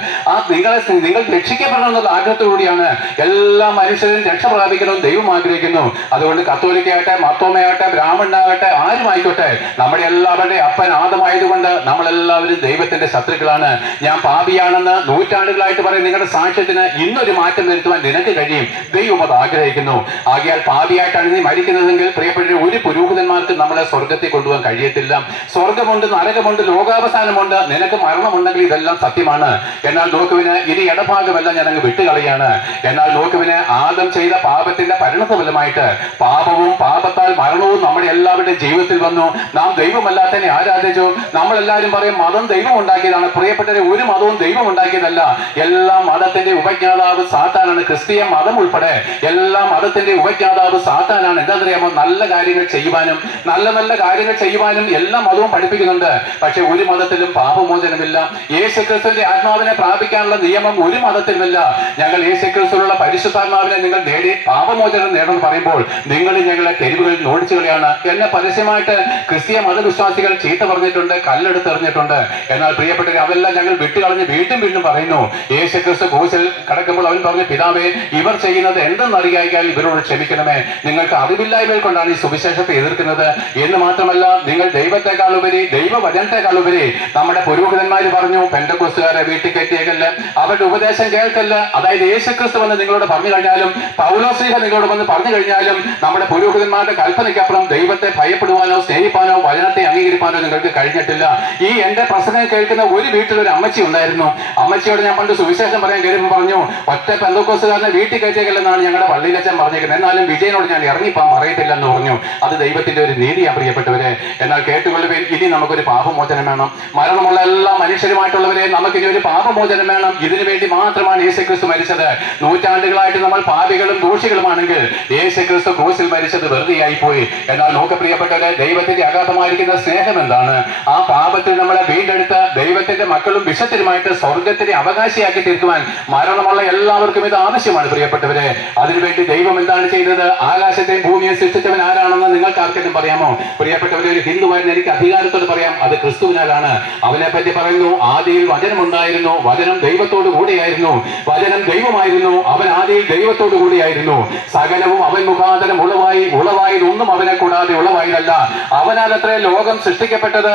നിങ്ങൾ രക്ഷിക്കപ്പെടണം എന്നുള്ള ആഗ്രഹത്തോടുകൂടിയാണ് എല്ലാ മനുഷ്യരും രക്ഷ പ്രാപിക്കണമെന്ന് ദൈവം ആഗ്രഹിക്കുന്നു. അതുകൊണ്ട് കത്തോലിക്കയാകട്ടെ, മർത്തോമയാകട്ടെ, ബ്രാഹ്മണനാകട്ടെ, ആരുമായിക്കോട്ടെ, നമ്മുടെ എല്ലാവരുടെയും അപ്പൻ ആദമായതുകൊണ്ട് നമ്മളെല്ലാവരും ദൈവത്തിന്റെ ശത്രുക്കളാണ്. ഞാൻ പാപിയാണെന്ന് നൂറ്റാണ്ടുകളായിട്ട് പറയും നിങ്ങളുടെ സാക്ഷ്യത്തിന് ഇന്നൊരു മാറ്റം വരുത്തുവാൻ നിനക്ക് കഴിയും. ദൈവം അത് ആഗ്രഹിക്കുന്നു. ആകയാൽ പാപിയായിട്ടാണ് നീ മരിക്കുന്നതെങ്കിൽ പ്രിയപ്പെട്ട ഒരു പുരോഹിതന്മാർക്ക് നമ്മളെ സ്വർഗത്തിൽ കൊണ്ടുപോകാൻ കഴിയത്തില്ല. സ്വർഗമുണ്ട്, നരകമുണ്ട്, ലോകാവസാനമുണ്ട്. നിനക്ക് മരണമുണ്ടെങ്കിൽ ഇതെല്ലാം സത്യമാണ്. എന്നാൽ നോക്കുവിന് ഇനി ഇടഭാഗമെല്ലാം ഞാൻ അങ്ങ് വിട്ടുകളയാണ്. എന്നാൽ നോക്കുവിന് ആദം ചെയ്ത പാപത്തിന്റെ പരിണത ഫലമായിട്ട് പാപവും പാപത്താൽ മരണവും നമ്മുടെ എല്ലാവരുടെയും ജീവിതത്തിൽ വന്നു. നാം ദൈവമല്ലാത്തതിനെ ആരാധിച്ചു. നമ്മളെല്ലാവരും പറയും മതം ദൈവം ഉണ്ടാക്കിയതാണ്. പ്രിയപ്പെട്ടവരെ, ഒരു മതവും ദൈവം ഉണ്ടാക്കിയതല്ല. എല്ലാ മതത്തിന്റെ ഉപജ്ഞാതാവ് സാത്താനാണ്. ക്രിസ്തീയ മതം ഉൾപ്പെടെ എല്ലാ മതത്തിന്റെ ഉപജ്ഞാതാവ് സാത്താനാണ്. എന്താണെന്നറിയാമോ? നല്ല കാര്യങ്ങൾ ചെയ്യുവാനും നല്ല നല്ല കാര്യങ്ങൾ ചെയ്യുവാനും എല്ലാ മതവും പഠിപ്പിക്കുന്നുണ്ട്. പക്ഷെ ഒരു മതത്തിലും പാപമോചനമില്ല. യേശുക്രിസ്തുവിന്റെ ആത്മാവിനെ പ്രാപിക്കാനുള്ള നിയമം ഒരു മതത്തിലുമില്ല. ഞങ്ങൾ യേശുക്രിസ്തുവിലുള്ള പരിശുദ്ധാത്മാവിനെ നിങ്ങൾ നേടി പാപമോചനം നേടുമെന്ന് പറയുമ്പോൾ നിങ്ങൾ ഞങ്ങളെ തെരുവുകളിൽ ഓടിച്ചു കളിയാണ്. എന്നെ പരസ്യമായിട്ട് ക്രിസ്തീയ മതവിശ്വാസികൾ ചീത്ത പറഞ്ഞിട്ടുണ്ട്, കല്ലെടുത്തെറിഞ്ഞിട്ടുണ്ട്. എന്നാൽ പ്രിയപ്പെട്ടവർ, അതെല്ലാം ഞങ്ങൾ വിട്ടുകളഞ്ഞ് വീണ്ടും വീണ്ടും പറയുന്നു. യേശുക്രിസ്തു ക്രൂശിൽ കിടക്കുമ്പോൾ അവൻ പറഞ്ഞു, പിതാവേ ഇവർ ചെയ്യുന്നത് എന്തെന്നറിയാൽ ഇവരോട് ക്ഷമിക്കണമേ. നിങ്ങൾക്ക് അറിവില്ലായ്മയിൽ കൊണ്ടാണ് ഈ സുവിശേഷത്തെ എതിർക്കുന്നത് എന്ന് മാത്രമല്ല, നിങ്ങൾ ദൈവത്തെക്കാൾ ഉപരി, ദൈവവചനത്തെക്കാൾ ഉപരി നമ്മുടെ പുരോഹിതന്മാര് പറഞ്ഞു പെന്തക്കോസ്തുകാരെ വീട്ടിൽ കയറ്റിയേക്കല്ല, അവരുടെ ഉപദേശം കേൾക്കല്ല. അതായത് യേശുക്രിസ്തു വന്ന് നിങ്ങളോട് പറഞ്ഞു കഴിഞ്ഞാലും പൗലോസ്ലീഹ നിങ്ങളോട് വന്ന് പറഞ്ഞു കഴിഞ്ഞാലും നമ്മുടെ പുരോഹിതന്മാരുടെ കൽപ്പനയ്ക്കപ്പുറം ദൈവത്തെ ഭയപ്പെടുവാനോ സ്നേഹിപ്പാനോ വചനത്തെ അംഗീകരിപ്പാനോ നിങ്ങൾക്ക് കഴിഞ്ഞിട്ടില്ല. ഈ എന്റെ പ്രസംഗം കേൾക്കുന്ന ഒരു വീട്ടിലൊരു അമ്മച്ചി ഉണ്ടായിരുന്നു. അമ്മച്ചിയോട് ഞാൻ പണ്ട് സുവിശേഷം പറയാൻ കയറിയപ്പോൾ പറഞ്ഞു, ഒറ്റ പെന്തക്കോസ്തുകാരനെ വീട്ടിൽ കയറ്റിയേക്കല്ലെന്നാണ് ഞങ്ങളുടെ പള്ളിയിലച്ഛൻ പറഞ്ഞേക്കുന്നത്. എന്നാലും വിജയനോട് ഞാൻ ഇറങ്ങിപ്പാൻ പറയത്തില്ല എന്ന് പറഞ്ഞു. അത് ദൈവത്തിന്റെ ഒരു നീതിയാണ് പ്രിയപ്പെട്ടവരെ. എന്നാൽ കേട്ടുകൊള്ളുവിൻ, ഇനി നമുക്കൊരു പാപമോചനം വേണം. മരണമുള്ള എല്ലാ മനുഷ്യരുമായിട്ടുള്ളവരെ നമുക്കിനി ഒരു പാപമോചനം വേണം. ഇതിനു വേണ്ടി മാത്രമാണ് യേശുക്രിസ്തു മരിച്ചത്. നൂറ്റാണ്ടുകളായിട്ട് നമ്മൾ പാപികളും ദോഷികളുമാണെങ്കിൽ യേശുക്രിസ്തു ക്രൂശിൽ മരിച്ചത് വെറുതെയായി പോയി. എന്നാൽ നോക്ക് പ്രിയപ്പെട്ടവരെ, ദൈവത്തിന്റെ അഗാധമായിരിക്കുന്ന സ്നേഹം എന്താണ്? ആ പാപത്തിൽ നമ്മളെ വീണ്ടെടുത്ത് ദൈവത്തിന്റെ മക്കളും വിശുദ്ധരുമായിട്ട് സ്വർഗത്തിന് അവകാശിയാക്കി തീർക്കുവാൻ മരണമുള്ള എല്ലാവർക്കും ഇത് ആവശ്യമാണ് പ്രിയപ്പെട്ടവരെ. അതിനുവേണ്ടി ദൈവം എന്താണ് ചെയ്തത്? ആകാശത്തെയും ഭൂമിയെ സൃഷ്ടിച്ചവൻ ആരാണെന്ന് നിങ്ങൾക്ക് ആർക്കെങ്കിലും പറയാമോ? പ്രിയപ്പെട്ടവരെ, ഒരു ഹിന്ദുവായിരുന്നു എനിക്ക് അധികാരത്തോട് പറയാം, അത് ക്രിസ്തുവിനാലാണ്. അവനെ പറ്റി പറയുന്നു, ആദിയിൽ വചനം ഉണ്ടായിരുന്നു, വചനം ദൈവത്തോടു കൂടിയായിരുന്നു, വചനം ദൈവമായിരുന്നു, അവൻ ആദിയിൽ ദൈവത്തോടു കൂടിയായിരുന്നു, സകലവും അവൻ മുഖാന്തരം ഉളവായി, ഉളവായതൊന്നും അവനെ കൂടാതെ ഉളവായതല്ല. അവനാൽ അത്ര ലോകം സൃഷ്ടിക്കപ്പെട്ടത്.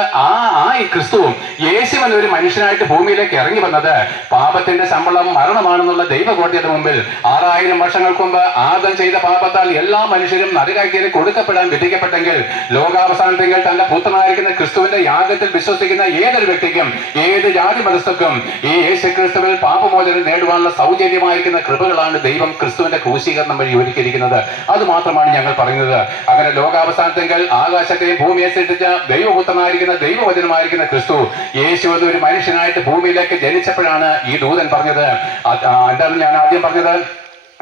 ഈ ക്രിസ്തുവും യേശു എന്നൊരു മനുഷ്യനായിട്ട് ഭൂമിയിലേക്ക് ഇറങ്ങി വന്നത് പാപത്തിന്റെ ശമ്പളം മരണമാണെന്നുള്ള ദൈവകോട്യയുടെ മുമ്പിൽ 6000 വർഷങ്ങൾക്ക് മുമ്പ് ആദം ചെയ്ത പാപത്താൽ എല്ലാ മനുഷ്യരും നരകാക്കിയിൽ കൊടുക്കപ്പെടാൻ വിധിക്കപ്പെട്ടെങ്കിൽ ലോകാവസാനത്തെങ്കിൽ തന്റെ പുത്രനായിരിക്കുന്ന ക്രിസ്തുവിന്റെ യാഗത്തിൽ വിശ്വസിക്കുന്ന ഏതൊരു വ്യക്തിക്കും, ഏത് ജാതി മതസ്ഥർക്കും ഈ യേശു ക്രിസ്തുവിൽ പാപമോചനം നേടുവാനുള്ള സൗജന്യമായിരിക്കുന്ന കൃപകളാണ് ദൈവം ക്രിസ്തുവിന്റെ ക്രൂശീകരണം വഴി ഒരുക്കിയിരിക്കുന്നത്. അത് മാത്രമാണ് ഞങ്ങൾ പറയുന്നത്. അങ്ങനെ ലോകാവസാനത്തെങ്കിൽ ആകാശത്തെയും ഭൂമിയെ സൃഷ്ടിച്ച ദൈവപുത്രനായിരിക്കുന്ന ദൈവവചനമായിരിക്കുന്ന ക്രിസ്തു യേശു എന്നൊരു മനുഷ്യനായിട്ട് ഭൂമിയിലേക്ക് ജനിച്ചപ്പോഴാണ് ഈ ദൂതൻ പറഞ്ഞത്. എന്താണ് ഞാൻ ആദ്യം പറഞ്ഞത്?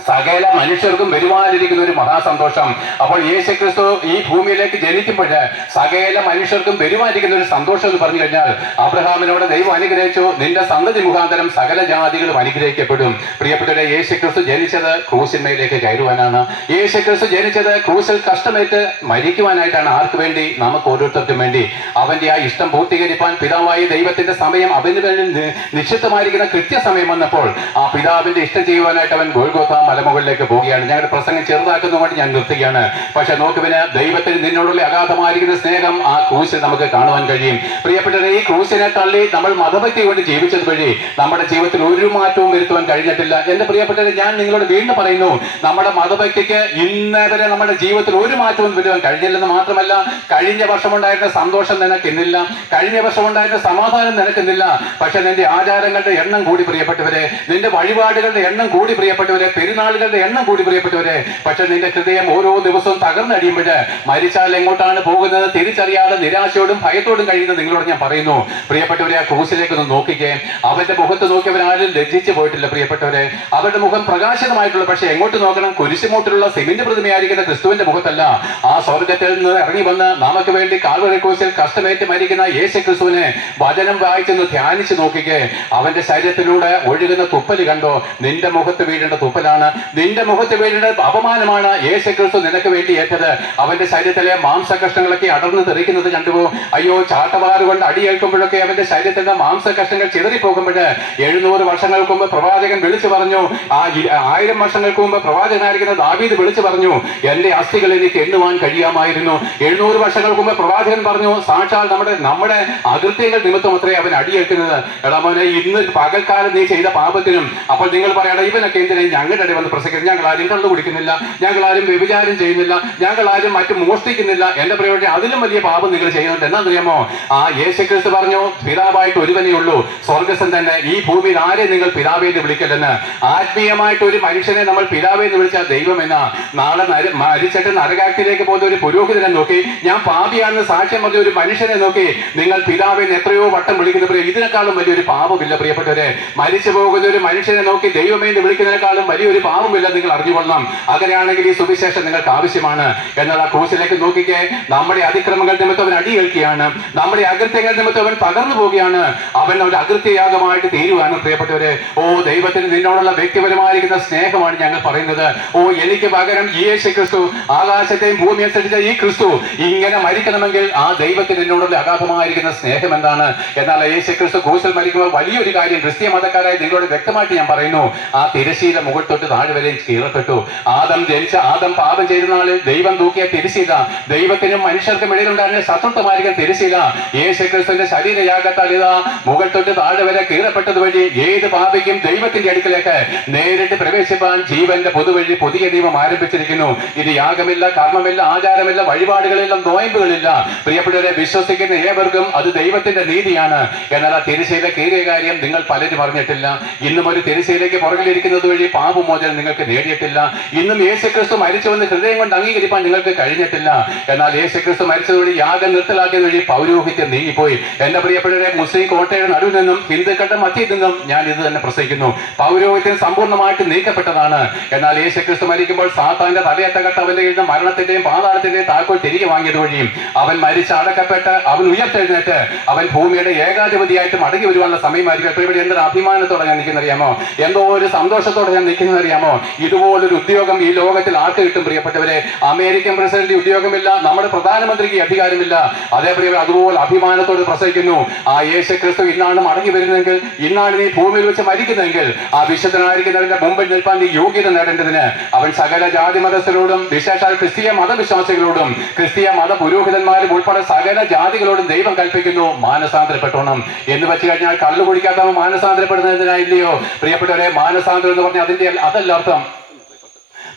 സകല മനുഷ്യർക്കും വരുവാനിരിക്കുന്ന ഒരു മഹാസന്തോഷം. അപ്പോൾ യേശുക്രിസ്തു ഈ ഭൂമിയിലേക്ക് ജനിക്കുമ്പോൾ സകല മനുഷ്യർക്കും വരുവാനിരിക്കുന്ന ഒരു സന്തോഷം എന്ന് പറഞ്ഞു കഴിഞ്ഞാൽ, അബ്രഹാമിനോട് ദൈവം അനുഗ്രഹിച്ചു, നിന്റെ സന്തതി മുഖാന്തരം സകല ജാതികളും അനുഗ്രഹിക്കപ്പെടും. പ്രിയപ്പെട്ടവരെ, യേശുക്രിസ്തു ജനിച്ചത് ക്രൂശിന്മയിലേക്ക് കയറുവാനാണ്. യേശുക്രിസ്തു ജനിച്ചത് ക്രൂശിൽ കഷ്ടമേറ്റ് മരിക്കുവാനായിട്ടാണ്. ആർക്ക് വേണ്ടി? നമുക്ക് ഓരോരുത്തർക്കും വേണ്ടി. അവന്റെ ആ ഇഷ്ടം പൂർത്തീകരിപ്പാൻ പിതാവായ ദൈവത്തിന്റെ സമയം അവന് വേണ്ടി നിശ്ചിതമായിരിക്കുന്ന കൃത്യസമയം വന്നപ്പോൾ ആ പിതാവിന്റെ ഇഷ്ടം ചെയ്യുവാനായിട്ട് അവൻ ഗോൽഗോഥ മലമുകളിലേക്ക് പോവുകയാണ്. ഞങ്ങളുടെ പ്രസംഗം ചെറുതാക്കുന്നതുകൊണ്ട് ഞാൻ നിർത്തുകയാണ്. പക്ഷെ നോക്കുവിന് ദൈവത്തിന് നിന്നോടുള്ള അഗാധമായിരിക്കുന്ന സ്നേഹം ആ ക്രൂശിൽ നമുക്ക് കാണുവാൻ കഴിയും. പ്രിയപ്പെട്ടവരെ, ഈ ക്രൂശിനെ തള്ളി നമ്മൾ മതഭക്തി കൊണ്ട് ജീവിച്ചത് വഴി നമ്മുടെ ജീവിതത്തിൽ ഒരു മാറ്റവും വരുത്തുവാൻ കഴിഞ്ഞിട്ടില്ല. എന്റെ പ്രിയപ്പെട്ടവരെ, ഞാൻ നിങ്ങളോട് വീണ്ടും പറയുന്നു, നമ്മുടെ മതഭക്തിക്ക് ഇന്നേ വരെ നമ്മുടെ ജീവിതത്തിൽ ഒരു മാറ്റവും വരുവാൻ കഴിഞ്ഞില്ലെന്ന് മാത്രമല്ല, കഴിഞ്ഞ വർഷമുണ്ടായിരുന്ന സന്തോഷം നിനക്കിന്നില്ല, കഴിഞ്ഞ വർഷമുണ്ടായിരുന്ന സമാധാനം നിനക്കുന്നില്ല. പക്ഷെ നിന്റെ ആചാരങ്ങളുടെ എണ്ണം കൂടി പ്രിയപ്പെട്ടവരെ, നിന്റെ വഴിപാടുകളുടെ എണ്ണം കൂടി പ്രിയപ്പെട്ടവരെ, പെരുന്നാളുകളുടെ എണ്ണം കൂടി പ്രിയപ്പെട്ടവരെ. പക്ഷെ നിന്റെ ഹൃദയം ഓരോ ദിവസവും തകർന്നടിയുമ്പോൾ മരിച്ചാൽ എങ്ങോട്ടാണ് പോകുന്നത് തിരിച്ചറിയാതെ നിരാശയോടും ഭയത്തോടും കഴിയുന്ന നിങ്ങളോട് ഞാൻ പറയുന്നു, പ്രിയപ്പെട്ടവരെ, ആ ക്രൂസിലേക്ക് ഒന്ന് നോക്കിക്കേ. അവന്റെ മുഖത്ത് നോക്കിയവരാരും ലജ്ജിച്ചു പോയിട്ടില്ല പ്രിയപ്പെട്ടവരെ. അവരുടെ മുഖം പ്രകാശിതമായിട്ടുള്ള, പക്ഷെ എങ്ങോട്ട് നോക്കണം? കുരിശുമൂട്ടിലുള്ള സിമന്റ് പ്രതിമയായിരിക്കുന്ന ക്രിസ്തുവിന്റെ മുഖത്തല്ല. ആ സ്വർഗത്തിൽ നിന്ന് ഇറങ്ങി വന്ന് നമുക്ക് വേണ്ടി കാൽവരി ക്രൂസിൽ കഷ്ടമേറ്റ് മരിക്കുന്ന യേശു ക്രിസ്തുവിനെ വചനം വായിച്ചെന്ന് ധ്യാനിച്ചു നോക്കിക്കേ. അവന്റെ ശരീരത്തിലൂടെ ഒഴുകുന്ന തുപ്പല് കണ്ടോ? നിന്റെ മുഖത്ത് വീഴേണ്ട തുപ്പലാണ്, നിന്റെ മുഖത്ത് വീഴേണ്ട അപമാനമാണ് യേശു ക്രിസ്തു നിനക്ക് വേണ്ടി ഏറ്റത്. അവന്റെ ശരീരത്തിലെ മാംസകഷ്ണങ്ങളൊക്കെ അടർന്നു തെറിക്കുന്നത് കണ്ടുപോ. അയ്യോ, ചാട്ടവാറ് കൊണ്ട് അടിയേൽക്കുമ്പോഴൊക്കെ അവന്റെ ശരീരത്തിൽ നിന്ന് മാംസകഷ്ണങ്ങൾ ചിതറിപ്പോകുമ്പോൾ 700 വർഷങ്ങൾക്ക് മുമ്പ് പ്രവാചകൻ വിളിച്ചു പറഞ്ഞു, ആ 1000 വർഷങ്ങൾക്ക് മുമ്പ് പ്രവാചകനായിരിക്കുന്ന ദാവീദ് വിളിച്ചു പറഞ്ഞു, എന്റെ അസ്ഥികൾ എനിക്ക് എണ്ണുവാൻ കഴിയാമായിരുന്നു. 700 വർഷങ്ങൾക്ക് മുമ്പ് പ്രവാചകൻ പറഞ്ഞു, സാക്ഷാൽ നമ്മുടെ അകൃത്യങ്ങൾ നിമിത്തം അത്രേ അവൻ അടിയേൽക്കുന്നത്. എടാ മോനെ, ഇന്ന് പകൽക്കാലം നീ ചെയ്ത പാപത്തിനും അപ്പോൾ നിങ്ങൾ പറയണം, ഇവനൊക്കെ എന്തിനാ ഞങ്ങളുടെ ഇടയിൽ വന്ന് പ്രസംഗിക്കുന്നത്? ഞങ്ങൾ ആരും കള്ളു കുടിക്കുന്നില്ല, ഞങ്ങൾ ആരും വ്യഭിചാരം ചെയ്യുന്നില്ല, ഞങ്ങൾ ആരും മറ്റും മോഷ്ടിക്കുന്നില്ല. എന്റെ പ്രയോജനം അതിലും വലിയ പാപം നിങ്ങൾ ചെയ്യുന്നുണ്ട്. എന്താണെന്നറിയാമോ? ആ യേശുക്രിസ്തു പറഞ്ഞു, പിതാവായിട്ട് ഒരുവനേ ഉള്ളൂ, സ്വർഗസ്ഥൻ തന്നെ. ഈ ഭൂമിയിൽ ആരെ നിങ്ങൾ പിതാവേ എന്ന് വിളിക്കല്ലെന്ന്. ആത്മീയമായിട്ട് ഒരു മനുഷ്യനെ നമ്മൾ പിതാവേ എന്ന് വിളിച്ചാൽ ദൈവം എന്നാ. നാളെ മരിച്ചിട്ട് നരകാഗ്നിയിലേക്ക് പോകുന്ന ഒരു പുരോഹിതനെ നോക്കി, ഞാൻ പാപിയാണെന്ന് സാക്ഷ്യം പറഞ്ഞ ഒരു മനുഷ്യനെ നോക്കി നിങ്ങൾ പിതാവെന്ന് എത്രയോ വട്ടം വിളിക്കുന്ന പ്രിയ, ഇതിനേക്കാളും വലിയൊരു പാപമില്ല പ്രിയപ്പെട്ടവരെ. മരിച്ചു പോകുന്ന ഒരു മനുഷ്യനെ നോക്കി ദൈവമേ എന്ന് വിളിക്കുന്നതിനേക്കാളും വലിയൊരു പാപമില്ല, നിങ്ങൾ അറിഞ്ഞുകൊള്ളണം. അങ്ങനെയാണെങ്കിൽ ഈ സുവിശേഷം നിങ്ങൾക്ക് ആവശ്യമാണ്. എന്നാൽ ആ ക്രൂശിലേക്ക് നോക്കിക്കേ, നമ്മുടെ അതിക്രമങ്ങൾ നിമിത്തം അവൻ അടിയേൽക്കുകയാണ്, നമ്മുടെ അകൃത്യങ്ങൾ നിമിത്തം അവൻ പകർന്നു പോവുകയാണ്. അവൻ ഒരു അകൃത്യയാഗമായിട്ട് തീരുവാണ് പ്രിയപ്പെട്ടവരെ. ഓ, ദൈവത്തിന് നിന്നോടുള്ള വ്യക്തിപരമായിരിക്കുന്ന സ്നേഹമാണ് ഞങ്ങൾ പറയുന്നത്. ഓ, എനിക്ക് പകരം യേശു ക്രിസ്തു, ആകാശത്തെയും ഭൂമിയെ സൃഷ്ടിച്ച ഈ ക്രിസ്തു ഇങ്ങനെ മരിക്കണമെങ്കിൽ ആ ദൈവത്തിന് എന്നോടുള്ള അഗാധമായിരിക്കുന്ന സ്നേഹം എന്താണ്? എന്നാൽ യേശു ക്രിസ്തു ക്രൂശിൽ മരിക്കുമ്പോൾ വലിയൊരു കാര്യം ക്രിസ്തീയ മതക്കാരായി നിങ്ങളോട് വ്യക്തമായിട്ട് ഞാൻ പറയുന്നു, ആ തിരശീല മുകൾ തൊട്ട് താഴെ വരെയും കീറപ്പെട്ടു. ആദം പാപം ചെയ്ത നാളിൽ ദൈവം തൂക്കിയ തിരശീല, ദൈവത്തിനും മനുഷ്യർക്കും ഇടയിലുണ്ടായിരുന്ന ശത്രുത്വമായിരിക്കുന്ന തിരശീല യേശു ക്രിസ്തുവിന്റെ ശരീരയാഗത്താൽ ഇതാ മുകൾ തൊട്ട് താഴെ വരെ കീറപ്പെട്ടത് വഴി ഏത് പാപിക്കും ദൈവത്തിന്റെ അടുക്കലേക്ക് നേരിട്ട് പ്രവേശിപ്പാൻ ജീവന്റെ പൊതുവഴി പുതിയ നിയമം ആരംഭിച്ചിരിക്കുന്നു. ഇത് യാഗമില്ല, കർമ്മമില്ല, ആചാരമില്ല, വഴിപാടുകളില്ല, നോയമ്പുകളില്ല. പ്രിയപ്പെട്ടവരെ, വിശ്വസിക്കുന്ന ഏവർക്കും അത് ദൈവത്തിന്റെ നീതിയാണ്. എന്നാൽ ആ തിരശീല കീറിയ കാര്യം നിങ്ങൾ പലരും അറിഞ്ഞിട്ടില്ല. ഇന്നും ഒരു തിരശീലയ്ക്ക് പുറകിലിരിക്കുന്നത് വഴി പാപമോചനം നിങ്ങൾക്ക് നേടിയിട്ടില്ല. ഇന്നും യേശുക്രിസ്തു മരിച്ചുവെന്ന് ഹൃദയം കൊണ്ട് അംഗീകരിപ്പാൻ നിങ്ങൾക്ക് കഴിഞ്ഞിട്ടില്ല. എന്നാൽ യേശുക്രിസ്തു മരിച്ചത് വഴി, യാഗം നിർത്തലാക്കിയത് വഴി പൗരോഹിത്യം നീങ്ങിപ്പോയി. എന്റെ പ്രിയപ്പെട്ടവരെ, മുസ്ലിം കോട്ടയുടെ നടുവിൽ നിന്നും ഹിന്ദുക്കളുടെ മധ്യത്തിൽ നിന്നും ഞാൻ ഇത് തന്നെ പ്രസംഗിക്കുന്നു, പൗരോഹിത്യം സമ്പൂർണ്ണമായിട്ട് നീക്കപ്പെട്ടതാണ്. എന്നാൽ യേശുക്രിസ്തു മരിക്കുമ്പോൾ സാത്താന്റെ തലയത്തകട്ട് അവന്റെ കയ്യിൽ നിന്ന് മരണത്തിന്റെയും പാതാളത്തിന്റെയും താക്കോൽ തിരികെ വാങ്ങിയത് വഴിയും അവൻ മരിച്ച് അടക്കപ്പെട്ട് അവൻ ഉയർത്തെഴുന്നേറ്റ് അവൻ ഭൂമിയുടെ ഏകാധിപതിയായിട്ട് മടങ്ങി വരുവാനുള്ള സമയമായിരിക്കും. ഇപ്പോൾ ഇവിടെ എന്തൊരു അഭിമാനത്തോടെ ഞാൻ നിൽക്കുന്നറിയാമോ? എന്തോ ഒരു സന്തോഷത്തോടെ ഞാൻ നിൽക്കുന്നറിയാമോ? ഇതുപോലൊരു ഉദ്യോഗം ഈ ലോകത്തിൽ ആർക്ക് കിട്ടും പ്രിയപ്പെട്ടവരെ? അമേരിക്കൻ പ്രസിഡന്റ് ഉദ്യോഗമില്ല, നമ്മുടെ പ്രധാനമന്ത്രിക്ക് അധികാരമില്ല. അതേപോലെ അതുപോലെ അഭിമാനത്തോട് പ്രസംഗിക്കുന്നു, ആ യേശു ക്രിസ്തു ഇന്നാണ് മടങ്ങി വരുന്നതെങ്കിൽ, ഇന്നാണ് നീ ഭൂമിയിൽ വെച്ച് മരിക്കുന്നതെങ്കിൽ, ആ വിശുദ്ധനായിരിക്കുന്നവന്റെ മുമ്പിൽ നിൽപ്പാൻ നീ യോഗ്യത നേടേണ്ടതിന് അവൻ സകല ജാതി മതസ്ഥരോടും വിശേഷാൽ ക്രിസ്തീയ മതവിശ്വാസികളോടും ക്രിസ്തീയ മത പുരോഹിതന്മാരും ഉൾപ്പെടെ സകല ജാതികളോടും ദൈവം കൽപ്പിക്കുന്നു, മാനസാന്തരപ്പെട്ടോണം എന്ന് വെച്ച് കഴിഞ്ഞാൽ കള്ളു കുടിക്കാത്തവൻ മാനസാന്തരപ്പെടുന്നതിനായില്ലയോ പ്രിയപ്പെട്ടവരെ? മാനസാന്തരം എന്ന് പറഞ്ഞാൽ അതല്ല അർത്ഥം.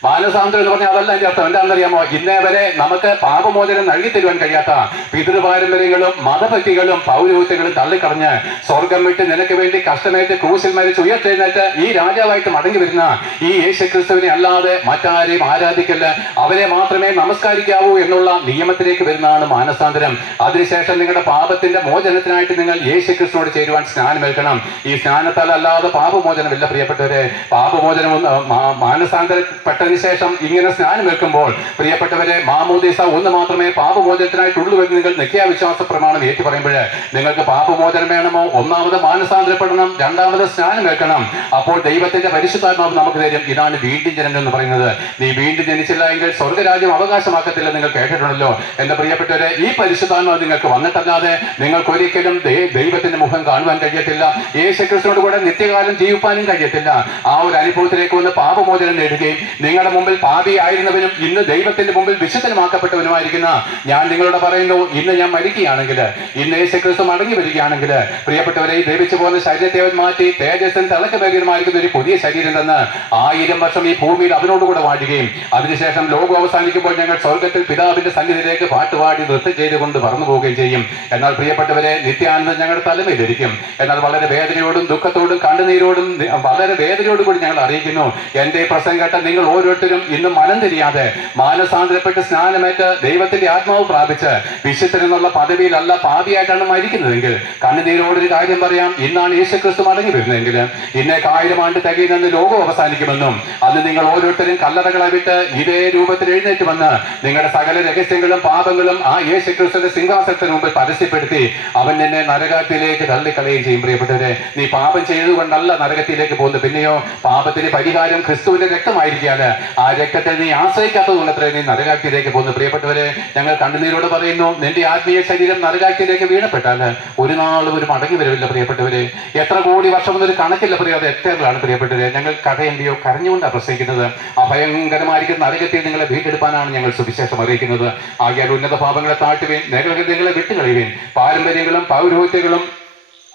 മാനസാന്തരം എന്ന് പറഞ്ഞാൽ അതല്ല അതിന്റെ അർത്ഥം. എന്താണെന്നറിയാമോ? ഇന്നേ വരെ നമുക്ക് പാപമോചനം നൽകി തരുവാൻ കഴിയാത്ത പിതൃപാരമ്പര്യങ്ങളും മതഭക്തികളും പൗരോഹിത്യങ്ങളും തള്ളിക്കളഞ്ഞ് സ്വർഗം വിട്ട് നിനക്ക് വേണ്ടി കഷ്ടമേറ്റ് ക്രൂശിൽ മരിച്ച് ഉയർത്തെഴുന്നേറ്റ് ഈ രാജാവായിട്ട് മടങ്ങി വരുന്ന ഈ യേശുക്രിസ്തുവിനെ അല്ലാതെ മറ്റാരെയും ആരാധിക്കല്ല, അവരെ മാത്രമേ നമസ്കരിക്കാവൂ എന്നുള്ള നിയമത്തിലേക്ക് വരുന്നതാണ് മാനസാന്തരം. അതിനുശേഷം നിങ്ങളുടെ പാപത്തിന്റെ മോചനത്തിനായിട്ട് നിങ്ങൾ യേശുക്രിസ്തുവോട് ചേരുവാൻ സ്നാനമേൽക്കണം. ഈ സ്നാനത്താൽ അല്ലാതെ പാപമോചനമില്ല പ്രിയപ്പെട്ടവരെ. പാപമോചനം മാനസാന്തരപ്പെട്ട അതിനുശേഷം ഇങ്ങനെ സ്നാനം വെക്കുമ്പോൾ പ്രിയപ്പെട്ടവരെ, മാമോദീസ ഒന്ന് മാത്രമേ പാപമോചനത്തിനായിട്ടുള്ളൂ എന്ന് നിങ്ങൾ നിത്യാവിശ്വാസ പ്രമാണം ഏറ്റു പറയുമ്പോൾ നിങ്ങൾക്ക് പാപമോചനം വേണമോ? ഒന്നാമത് മാനസാന്തരപ്പെടണം, രണ്ടാമത് സ്നാനം വെക്കണം. അപ്പോൾ ദൈവത്തിന്റെ പരിശുദ്ധാത്മാവ് നമുക്ക് തരും. ഇതാണ് വീണ്ടും ജനനം എന്ന് പറയുന്നത്. നീ വീണ്ടും ജനിച്ചില്ല എങ്കിൽ സ്വർഗരാജ്യം അവകാശമാക്കത്തില്ല. നിങ്ങൾ കേട്ടിട്ടുണ്ടല്ലോ എന്റെ പ്രിയപ്പെട്ടവരെ. ഈ പരിശുദ്ധാത്മാവ് നിങ്ങൾക്ക് വന്നിട്ടല്ലാതെ നിങ്ങൾക്ക് ഒരിക്കലും ദൈവത്തിന്റെ മുഖം കാണുവാൻ കഴിയത്തില്ല. യേശുക്രിസ്തുവിനോട് കൂടെ നിത്യകാലം ജീവിപ്പാനും കഴിയത്തില്ല. ആ ഒരു അനുഭവത്തിലേക്ക് വന്ന് പാപമോചനം നേടുകയും നിങ്ങളുടെ മുമ്പിൽ പാപിയായിരുന്നവനും ഇന്ന് ദൈവത്തിന്റെ മുമ്പിൽ വിശുദ്ധമാക്കപ്പെട്ടവനുമായിരിക്കുന്ന ഞാൻ നിങ്ങളോട് പറയുന്നു, ഇന്ന് ഞാൻ മരിക്കുകയാണെങ്കിൽ, ഇന്ന് യേശുക്രിസ്തു മടങ്ങി വരികയാണെങ്കിൽ, പ്രിയപ്പെട്ടവരെ, ഈ ദേവിച്ചു പോകുന്ന ശരീരത്തെ അവൻ മാറ്റി തേജസ്സിന് തിളക്കമേറിയതുമായിരിക്കുന്ന ഒരു പുതിയ ശരീരം തന്ന് 1000 വർഷം ഈ ഭൂമിയിൽ അവനോടുകൂടെ വാഴുകയും അതിനുശേഷം ലോകം അവസാനിക്കുമ്പോൾ ഞങ്ങൾ സ്വർഗത്തിൽ പിതാവിന്റെ സന്നിധിയിലേക്ക് പാട്ടുപാടി നൃത്തം ചെയ്തുകൊണ്ട് പറന്നു പോവുകയും ചെയ്യും. എന്നാൽ പ്രിയപ്പെട്ടവരെ, നിത്യാനന്ദം ഞങ്ങളുടെ തലമേലിരിക്കും. എന്നാൽ വളരെ വേദനയോടും ദുഃഖത്തോടും കണ്ണുനീരോടും വളരെ വേദനയോടും കൂടി ഞങ്ങൾ അറിയിക്കുന്നു, എന്റെ പ്രസംഗം കേട്ട നിങ്ങൾ ഓരോരുത്തരും ഇന്നും മനം തിരിയാതെ മാനസാന്തരപ്പെട്ട് സ്നാനമേറ്റ് ദൈവത്തിന്റെ ആത്മാവ് പ്രാപിച്ച് വിശുദ്ധൻ എന്നുള്ള പദവിയിലല്ല പാപിയായിട്ടാണ് മരിക്കുന്നതെങ്കിൽ കണ്ണുനീരോടൊരു കാര്യം പറയാം. ഇന്നാണ് യേശുക്രിസ്തു മടങ്ങി വരുന്നതെങ്കിൽ ഇന്നേക്ക് 1000 ആണ്ട് തികയുന്നെന്ന് ലോകം അവസാനിക്കുമെന്നും അന്ന് നിങ്ങൾ ഓരോരുത്തരും കല്ലറകളെ വിട്ട് ഇതേ രൂപത്തിൽ എഴുന്നേറ്റ് വന്ന് നിങ്ങളുടെ സകല രഹസ്യങ്ങളും പാപങ്ങളും ആ യേശുക്രിസ്തുവിന്റെ സിംഹാസനത്തിന് മുമ്പിൽ പരസ്യപ്പെടുത്തി അവൻ നിന്നെ നരകത്തിലേക്ക് തള്ളിക്കളയുകയും ചെയ്യും. പ്രിയപ്പെട്ടവരെ, നീ പാപം ചെയ്തുകൊണ്ടല്ല നരകത്തിലേക്ക് പോകുന്നത്. പിന്നെയോ പാപത്തിന് പരിഹാരം ക്രിസ്തുവിന്റെ രക്തമായിരിക്കാൻ ആ രക്തത്തെ നീ ആശ്രയിക്കാത്തത് കൊണ്ടത്രേ നീ നരകാഗ്നിയിലേക്ക് പോകുന്നു. പ്രിയപ്പെട്ടവരെ, ഞങ്ങൾ കണ്ണുനീരോട് പറയുന്നു, നിന്റെ ആത്മീയ ശരീരം നരകാഗ്നിയിലേക്ക് വീണപ്പെട്ടാൽ ഒരു നാളും ഒരു മടങ്ങി വരവില്ല. പ്രിയപ്പെട്ടവരെ, എത്ര കോടി വർഷം എന്നൊരു കണക്കില്ല. അത് എത്രയാണ് പ്രിയപ്പെട്ടവരെ. ഞങ്ങൾ കഥയെന്റെയോ കരഞ്ഞുകൊണ്ടാണ് പ്രസംഗിക്കുന്നത്. അഭയങ്കരമായിരിക്കുന്ന നരകത്തിൽ നിങ്ങളെ വീണ്ടെടുപ്പാനാണ് ഞങ്ങൾ സുവിശേഷം അറിയിക്കുന്നത്. ആകിയാൽ ഉന്നത പാപങ്ങളെ താഴ്ത്തുവേൻ, നരകങ്ങളെ വിട്ടുകളയുവേൻ, പാരമ്പര്യങ്ങളും പൗരോഹിത്യങ്ങളും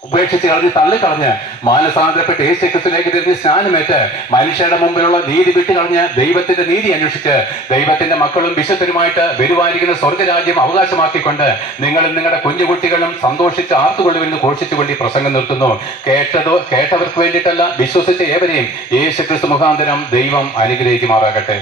ഉപേക്ഷിച്ച് കളഞ്ഞ് തള്ളിക്കളഞ്ഞ് മാനസാന്തരപ്പെട്ട് യേശുക്രിസ്തുവിലേക്ക് തിരിഞ്ഞ് സ്നാനമേറ്റ് മനുഷ്യരുടെ മുമ്പിലുള്ള നീതി വിട്ടുകളഞ്ഞ് ദൈവത്തിന്റെ നീതി അന്വേഷിച്ച് ദൈവത്തിന്റെ മക്കളും വിശുദ്ധരുമായിട്ട് വരുവായിരിക്കുന്ന സ്വർഗരാജ്യം അവകാശമാക്കിക്കൊണ്ട് നിങ്ങളും നിങ്ങളുടെ കുഞ്ഞുകുട്ടികളും സന്തോഷിച്ച് ആർത്തുകൊള്ളുമെന്ന് ഘോഷിച്ചുകൊണ്ട് ഈ പ്രസംഗം നിർത്തുന്നു. കേട്ടവർക്ക് വേണ്ടിയിട്ടല്ല, വിശ്വസിച്ച ഏവരെയും യേശുക്രിസ്തു മുഖാന്തരം ദൈവം അനുഗ്രഹിക്കുമാറാകട്ടെ.